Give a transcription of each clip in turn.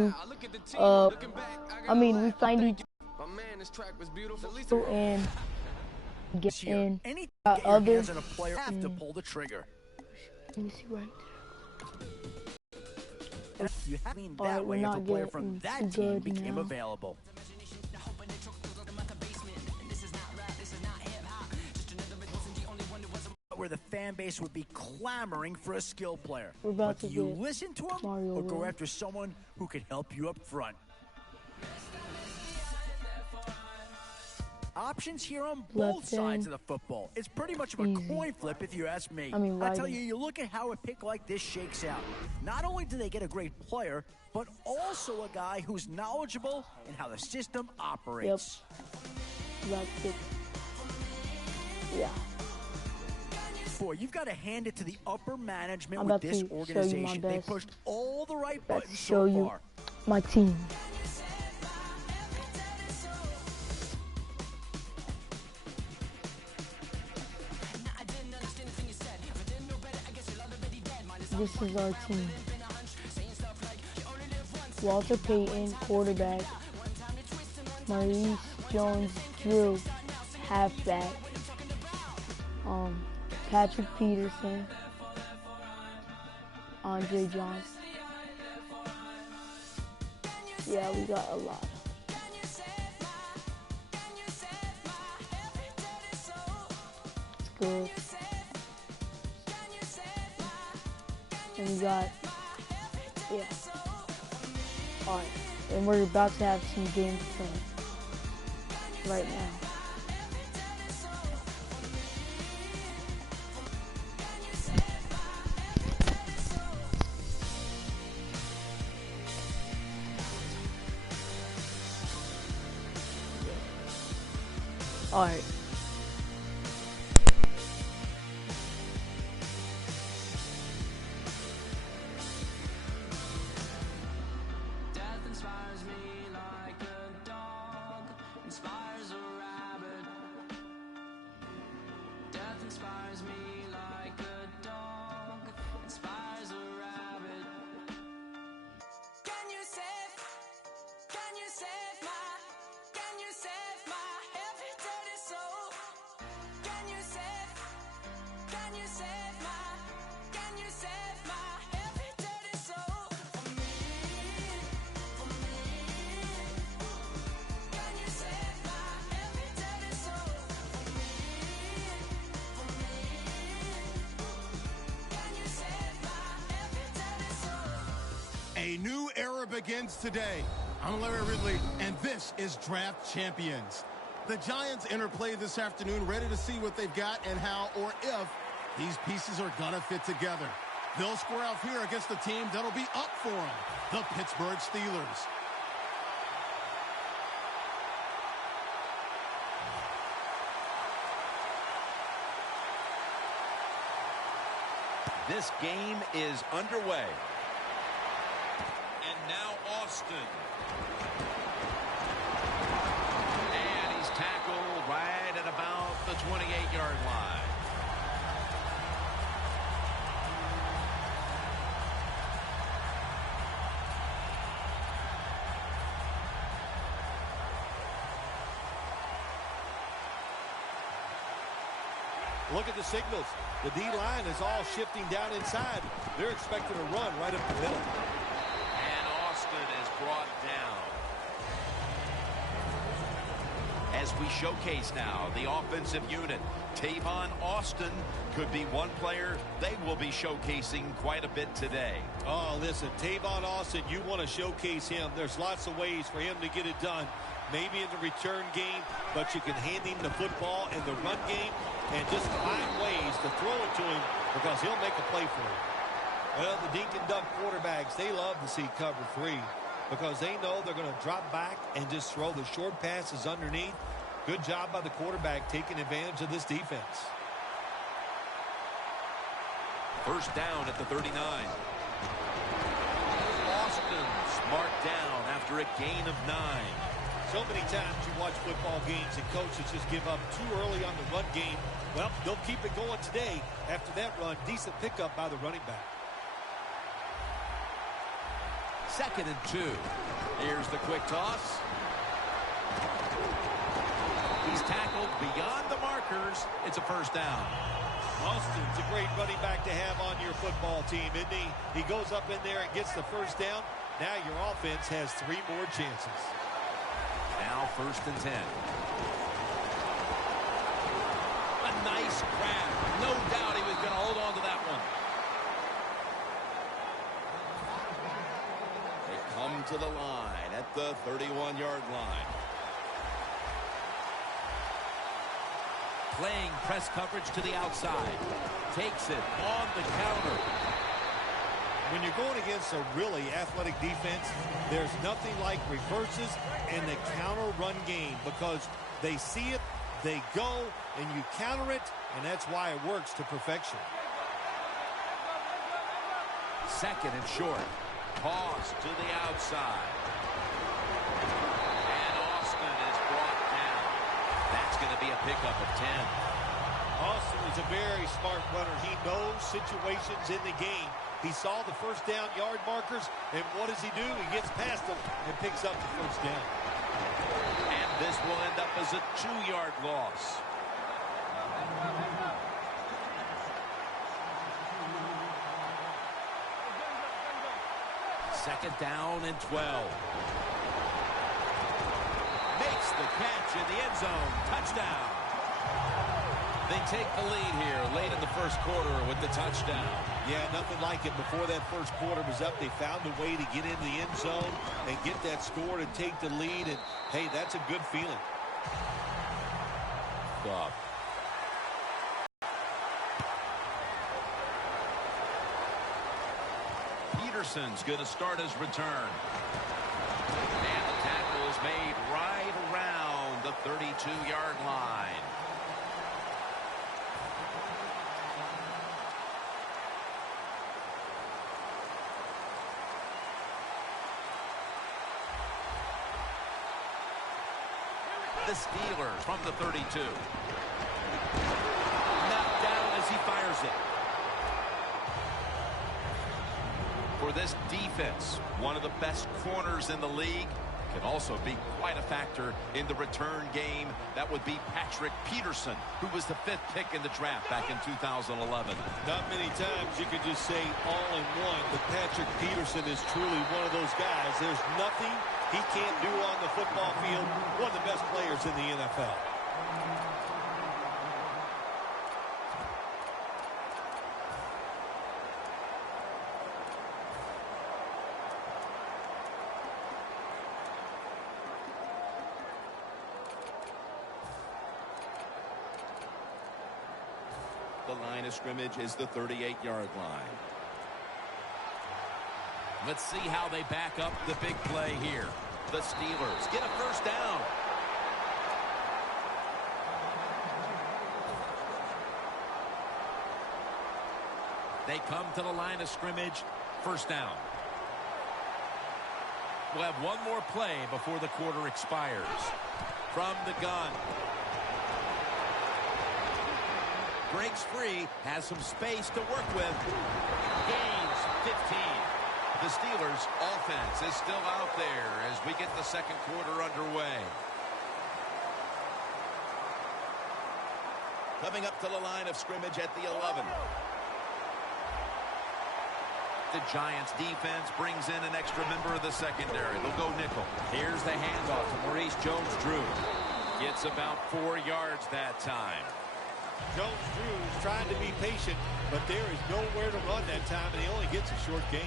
I mean, we find each other and get in. Others and a player have to pull the trigger. Let me see right You have that way if a player from that team became available. Where the fan base would be clamoring for a skill player. But do you listen to him or go after someone who can help you up front? Options here on both sides of the football. It's pretty much of a coin flip if you ask me. I tell you, you look at how a pick like this shakes out. Not only do they get a great player, but also a guy who's knowledgeable in how the system operates. Yep. Yeah. Boy, you've got to hand it to the upper management with this organization. They pushed all the right buttons so far. My team. This is our team. Walter Payton, quarterback. Maurice Jones-Drew, halfback. Patrick Peterson. Andre Johnson. Yeah, we got a lot. It's good. And we got, alright, and we're about to have some games played right now. Alright. A new era begins today. I'm Larry Ridley, and this is Draft Champions. The Giants enter play this afternoon, ready to see what they've got and how or if these pieces are going to fit together. They'll square off here against the team that'll be up for them, the Pittsburgh Steelers. This game is underway. And now Austin. And he's tackled right at about the 28-yard line. Look at the signals. The D-line is all shifting down inside. They're expecting a run right up the middle. And Austin is brought down. As we showcase now, the offensive unit, Tavon Austin could be one player they will be showcasing quite a bit today. Oh, listen, Tavon Austin, you want to showcase him. There's lots of ways for him to get it done. Maybe in the return game, but you can hand him the football in the run game and just find ways to throw it to him because he'll make a play for you. Well, the dink and dunk quarterbacks, they love to see cover 3 because they know they're going to drop back and just throw the short passes underneath. Good job by the quarterback taking advantage of this defense. First down at the 39. Austin's marked down after a gain of 9. So many times you watch football games and coaches just give up too early on the run game. Well, they'll keep it going today. After that run, decent pickup by the running back. 2nd and 2. Here's the quick toss. He's tackled beyond the markers. It's a first down. Austin's a great running back to have on your football team, isn't he? He goes up in there and gets the first down. Now your offense has 3 more chances. Now 1st and 10. A nice grab. No doubt he was going to hold on to that one. They come to the line at the 31-yard line. Playing press coverage to the outside. Takes it on the counter. When you're going against a really athletic defense, there's nothing like reverses and the counter run game, because they see it, they go, and you counter it, and that's why it works to perfection. 2nd and short. Toss to the outside. And Austin is brought down. That's going to be a pickup of 10. Austin is a very smart runner. He knows situations in the game. He saw the first down yard markers, and what does he do? He gets past them and picks up the first down. And this will end up as a 2-yard loss. Second down and 12. Makes the catch in the end zone. Touchdown. They take the lead here late in the first quarter with the touchdown. Yeah, nothing like it. Before that first quarter was up, they found a way to get into the end zone and get that score and take the lead. And, hey, that's a good feeling. Stop. Peterson's going to start his return. And the tackle is made right around the 32-yard line. The Steelers from the 32. Knocked down as he fires it. For this defense, one of the best corners in the league, can also be quite a factor in the return game. That would be Patrick Peterson, who was the 5th pick in the draft back in 2011. Not many times you could just say all in one, but Patrick Peterson is truly one of those guys. There's nothing he can't do on the football field. One of the best players in the NFL. The line of scrimmage is the 38-yard line. Let's see how they back up the big play here. The Steelers get a first down. They come to the line of scrimmage. First down. We'll have one more play before the quarter expires. From the gun. Breaks free, has some space to work with. Gains 15. The Steelers' offense is still out there as we get the second quarter underway. Coming up to the line of scrimmage at the 11. The Giants defense brings in an extra member of the secondary. They'll go nickel. Here's the handoff to Maurice Jones-Drew. Gets about 4 yards that time. Jones-Drew is trying to be patient, but there is nowhere to run that time, and he only gets a short gain.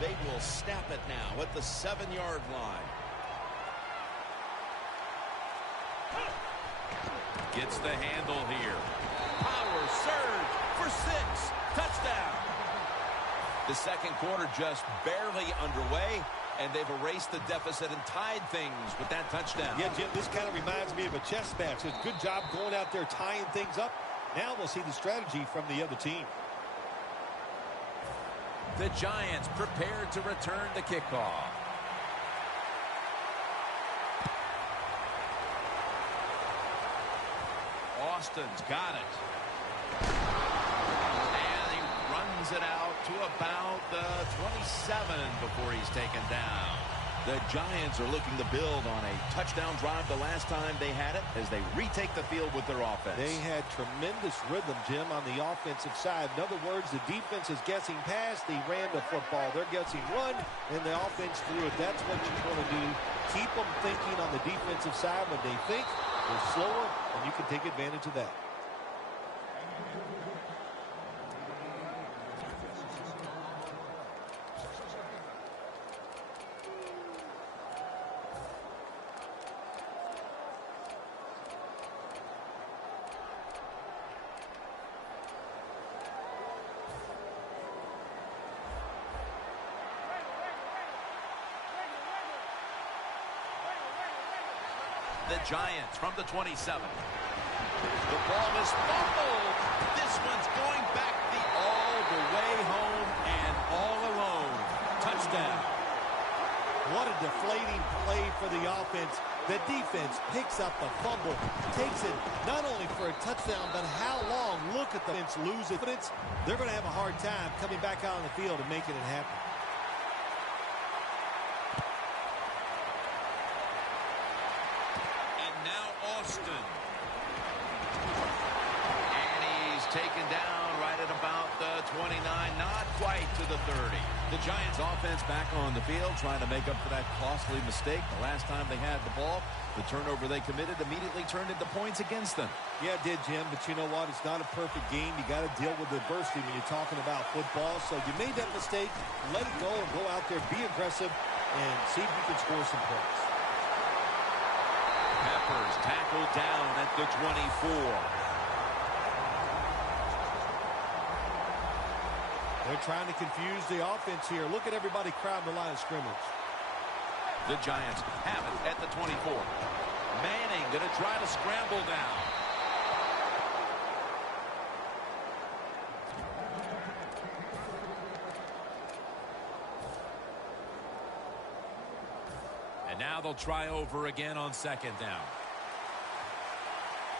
They will snap it now at the 7-yard line. Gets the handle here. Power surge for 6. Touchdown. The second quarter just barely underway, and they've erased the deficit and tied things with that touchdown. Yeah, Jim, this kind of reminds me of a chess match. It's a good job going out there tying things up. Now we'll see the strategy from the other team. The Giants prepared to return the kickoff. Austin's got it. And he runs it out to about the 27 before he's taken down. The Giants are looking to build on a touchdown drive the last time they had it as they retake the field with their offense. They had tremendous rhythm, Jim, on the offensive side. In other words, the defense is guessing pass, they ran the football. They're guessing run, and the offense threw it. That's what you want to do. Keep them thinking on the defensive side. When they think, they're slower, and you can take advantage of that. The Giants from the 27. The ball is fumbled. This one's going back all the way home and all alone. Touchdown. What a deflating play for the offense. The defense picks up the fumble, takes it not only for a touchdown, but how long? Look at the defense lose it. They're going to have a hard time coming back out on the field and making it happen. Austin. And he's taken down right at about the 29, not quite to the 30. The Giants offense back on the field trying to make up for that costly mistake. The last time they had the ball, the turnover they committed immediately turned into points against them. Yeah, it did, Jim, but you know what? It's not a perfect game. You got to deal with adversity when you're talking about football. So you made that mistake, let it go, and go out there, be aggressive, and see if you can score some points. Peppers tackled down at the 24. They're trying to confuse the offense here. Look at everybody crowding the line of scrimmage. The Giants have it at the 24. Manning going to try to scramble now. Now they'll try over again on second down.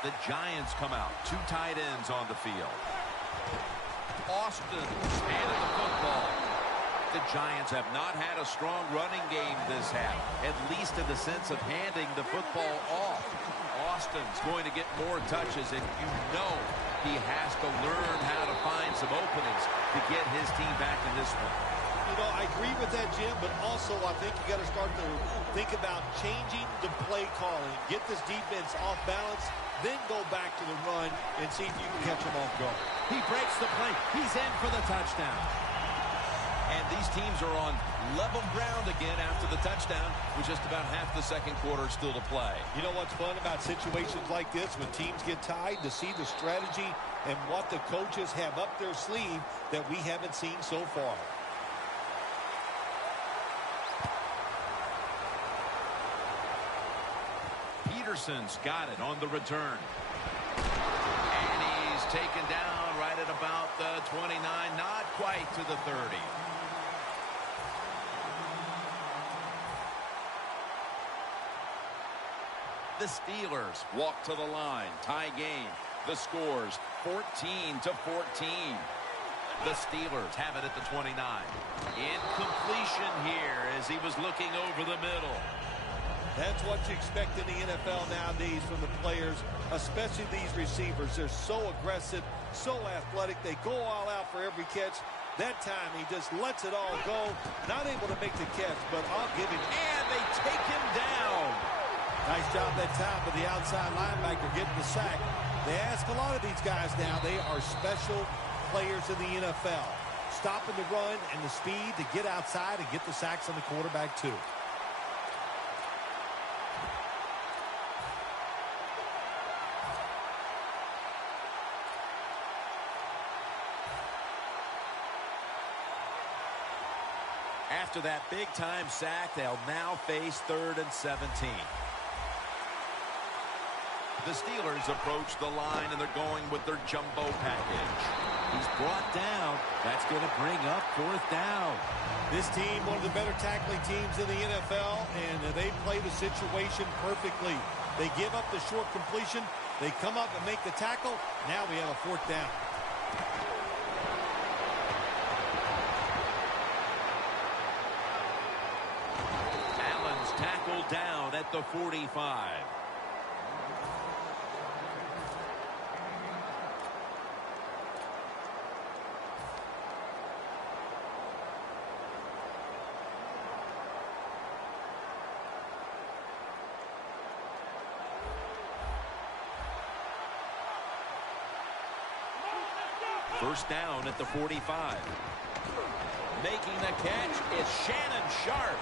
The Giants come out. Two tight ends on the field. Austin handed the football. The Giants have not had a strong running game this half, at least in the sense of handing the football off. Austin's going to get more touches, and you know he has to learn how to find some openings to get his team back in this one. You know, I agree with that, Jim, but also I think you got to start to think about changing the play calling. Get this defense off balance, then go back to the run and see if you can catch them off guard. He breaks the play. He's in for the touchdown. And these teams are on level ground again after the touchdown with just about half the second quarter still to play. You know what's fun about situations like this when teams get tied, to see the strategy and what the coaches have up their sleeve that we haven't seen so far. Peterson's got it on the return. And he's taken down right at about the 29, not quite to the 30. The Steelers walk to the line. Tie game. The score's 14-14. The Steelers have it at the 29. Incompletion here as he was looking over the middle. That's what you expect in the NFL nowadays from the players, especially these receivers. They're so aggressive, so athletic. They go all out for every catch. That time he just lets it all go. Not able to make the catch, but I'll give him. And they take him down. Nice job that time with the outside linebacker getting the sack. They ask a lot of these guys now. They are special players in the NFL. Stopping the run and the speed to get outside and get the sacks on the quarterback too. After that big-time sack, they'll now face 3rd and 17. The Steelers approach the line, and they're going with their jumbo package. He's brought down. That's going to bring up 4th down. This team, one of the better tackling teams in the NFL, and they play the situation perfectly. They give up the short completion. They come up and make the tackle. Now we have a 4th down. Allen's tackled down at the 45. First down at the 45. Making the catch is Shannon Sharp.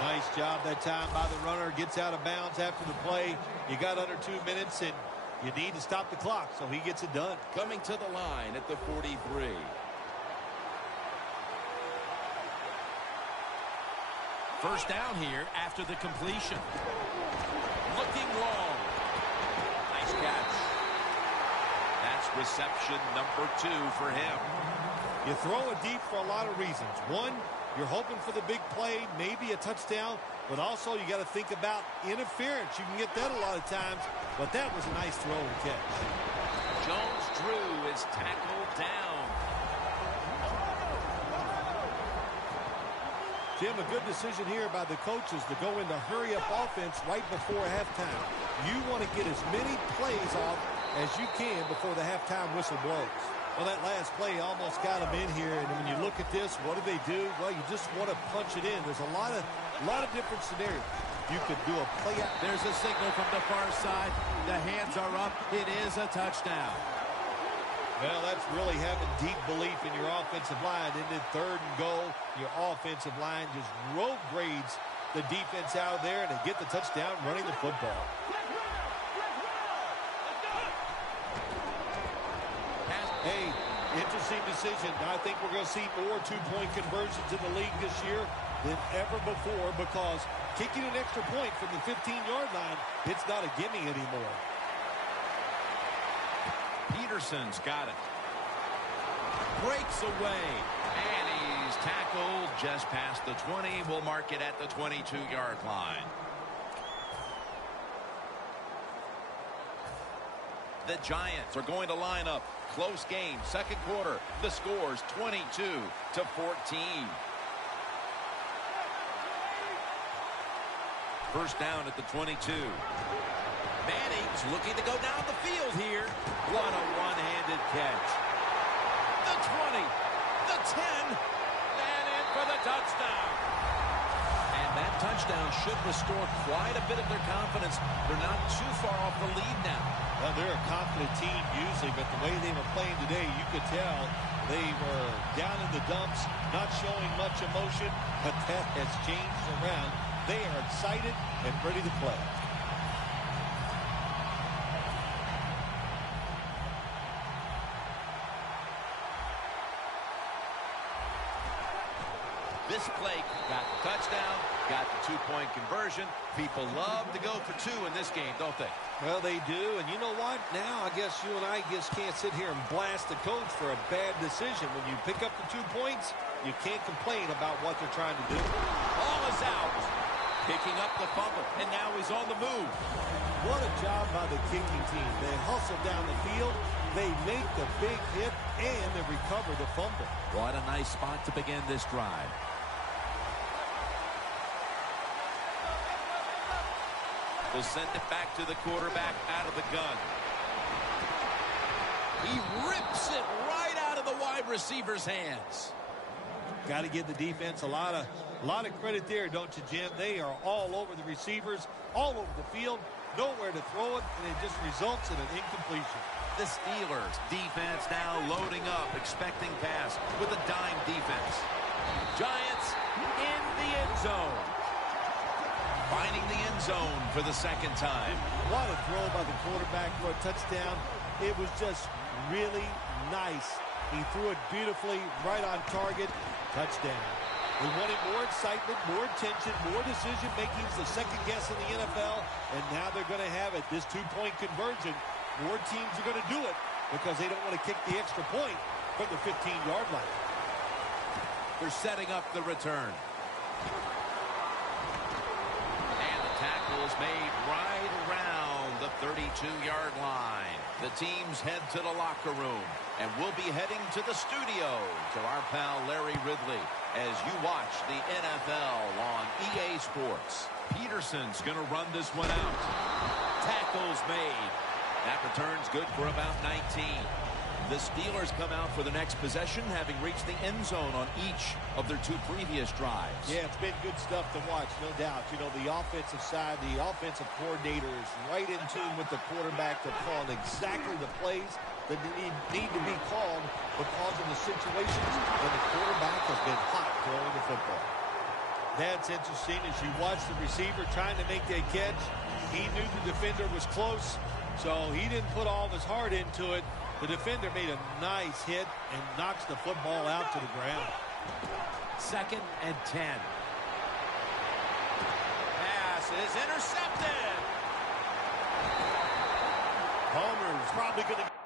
Nice job that time by the runner. Gets out of bounds after the play. You got under 2 minutes, and you need to stop the clock, so he gets it done. Coming to the line at the 43. First down here after the completion. Looking long. Nice catch. That's reception number 2 for him. You throw it deep for a lot of reasons. One, you're hoping for the big play, maybe a touchdown, but also you got to think about interference. You can get that a lot of times, but that was a nice throw and catch. Jones-Drew is tackled down. Jim, a good decision here by the coaches to go into hurry-up offense right before halftime. You want to get as many plays off as you can before the halftime whistle blows. Well, that last play almost got them in here, and when you look at this, what do? Well, you just want to punch it in. There's a lot of different scenarios. You could do a play out. There's a signal from the far side. The hands are up. It is a touchdown. Well, that's really having deep belief in your offensive line. And then 3rd and goal, your offensive line just road grades the defense out of there, and they get the touchdown running the football. Hey, interesting decision. I think we're going to see more 2-point conversions in the league this year than ever before, because kicking an extra point from the 15-yard line, it's not a gimme anymore. Peterson's got it. Breaks away. And he's tackled just past the 20. We'll mark it at the 22-yard line. The Giants are going to line up. Close game, 2nd quarter. The score's 22-14. First down at the 22. Manning's looking to go down the field here. What a one-handed catch. The 20, the 10, and in for the touchdown. And that touchdown should restore quite a bit of their confidence. They're not too far off the lead now. Well, they're a confident team usually, but the way they were playing today, you could tell they were down in the dumps, not showing much emotion, but that has changed around. They are excited and ready to play. This play got the touchdown, got the 2-point conversion. People love to go for 2 in this game, don't they? Well, they do, and you know what? Now I guess you and I just can't sit here and blast the coach for a bad decision. When you pick up the 2 points, you can't complain about what they're trying to do. Ball is out. Picking up the fumble, and now he's on the move. What a job by the kicking team. They hustle down the field, they make the big hit, and they recover the fumble. What a nice spot to begin this drive. Will send it back to the quarterback out of the gun. He rips it right out of the wide receiver's hands. Got to give the defense a lot of credit there, don't you, Jim? They are all over the receivers, all over the field, nowhere to throw it, and it just results in an incompletion. The Steelers defense now loading up, expecting pass with a dime defense. Giants in the end zone. Finding the end zone for the 2nd time. What a throw by the quarterback for a touchdown. It was just really nice. He threw it beautifully, right on target. Touchdown. We wanted more excitement, more tension, more decision-making, the second guess in the NFL, and now they're going to have it. This two-point conversion, more teams are going to do it because they don't want to kick the extra point from the 15-yard line. They're setting up the return. And the tackle is made right around the 32-yard line. The teams head to the locker room, and we'll be heading to the studio to our pal Larry Ridley as you watch the NFL on EA Sports. Peterson's going to run this one out. Tackles made. That return's good for about 19. The Steelers come out for the next possession, having reached the end zone on each of their two previous drives. Yeah, it's been good stuff to watch, no doubt. You know, the offensive side, the offensive coordinator is right in tune with the quarterback to call exactly the plays that need to be called because of the situations when the quarterback has been hot throwing the football. That's interesting as you watch the receiver trying to make that catch. He knew the defender was close, so he didn't put all of his heart into it. The defender made a nice hit and knocks the football out to the ground. 2nd and 10. Pass is intercepted. Homer's probably going to